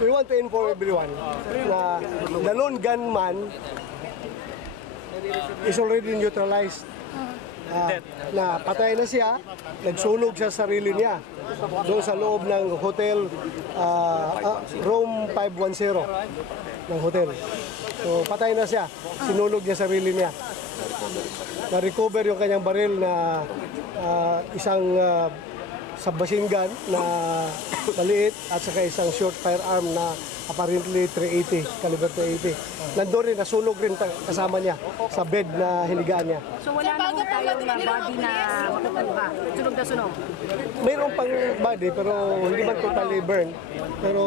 we want to inform everyone na the lone gunman is already neutralized. Na patay na siya, nagsunog siya sa sarili niya doon sa loob ng hotel Room 510 ng hotel. So patay na siya, sinunog niya sarili niya. Na-recover yung kanyang baril na isang submachine gun na maliit at saka isang short firearm na apparently 380, caliber 380. Nandun rin, nasunog rin kasama niya sa bed na hinigaan niya. So wala na po tayong body na makakuha? Sunog na sunog? Mayroon pang body pero hindi man totally burn. Pero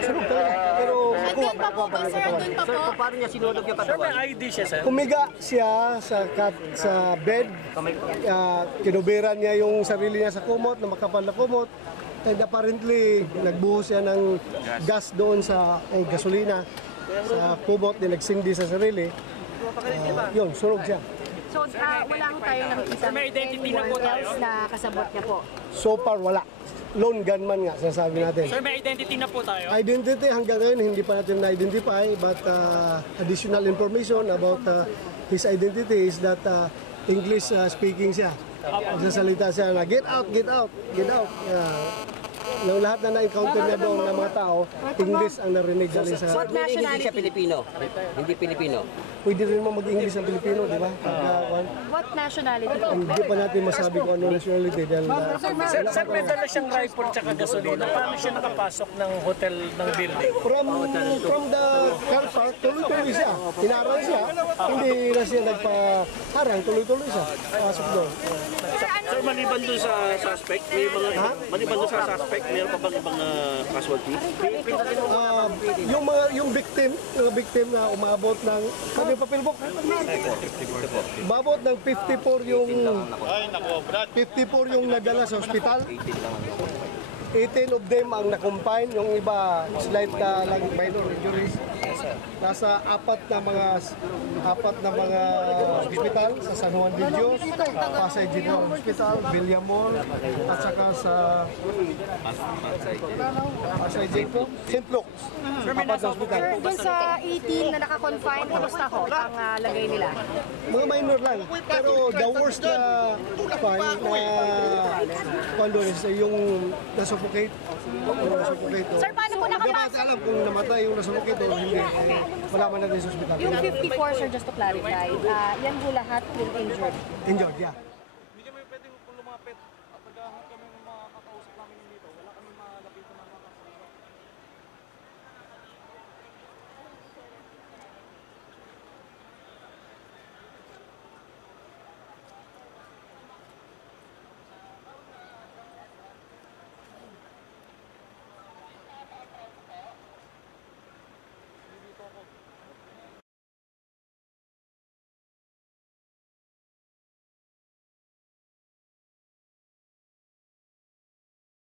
sunog talaga. Pero makuha pa po ng katawan. Sir, paano niya sinunog yung katawan? Sir, may ID siya, sir? Kumiga siya sa bed. Kinubiran niya yung sarili niya sa kumot, na makapal na kumot. And apparently, nagbuhos siya ng gas doon sa gasolina sa kumot, nagsindi sa sarili. Yun, sunog siya. So wala ko tayong nakikita anyone else na kasabot niya po? So far, wala. Lone gunman nga, sinasabi natin. Sir, may identity na po tayo? Identity hanggang ngayon, hindi pa natin na-identify, but additional information about his identity is that English speaking siya. Nagsasalita siya na, get out, get out, get out. Nung lahat na na-encounter niya doon ng mga tao, English ang narinig dali sa... Sir, hindi siya Pilipino? Hindi Pilipino? Pwede rin mo mag-English ang Pilipino, di ba? What nationality po? Hindi pa natin masabi kung ano nationality dahil... Sir, may dala siyang rifle tsaka gasolina. Paano siya nakapasok ng hotel ng building? From the car park, tuloy-tuloy siya. Inaral siya, hindi na siya nagpa-harang, tuloy-tuloy siya. Pasok doon. Sir, maliban doon sa suspect, may mga maliban doon sa suspect, mayroon pa bang ibang casualty? Yung victim na umabot ng sabi papilbok. Umabot ng 54 yung nadala sa ospital. 18 of them ang na-confine, yung iba slight lang minor injuries. Nasa apat na mga hospital sa San Juan de Dios, Pasay General Hospital, Villamor, at saka sa Pasay General, St. Luke's. Apat na hospital. Sir, dun sa 18 na naka-confine, kamusta ho ang lagay nila? Mga minor lang, pero the worst na yung nasuffocate. Sir, paano po Hindi natin alam kung namatay yung nasuffocate o hindi. Wala man natin sa hospital. Yung 54, sir, just to clarify, yan po lahat yung injured? Injured, yeah.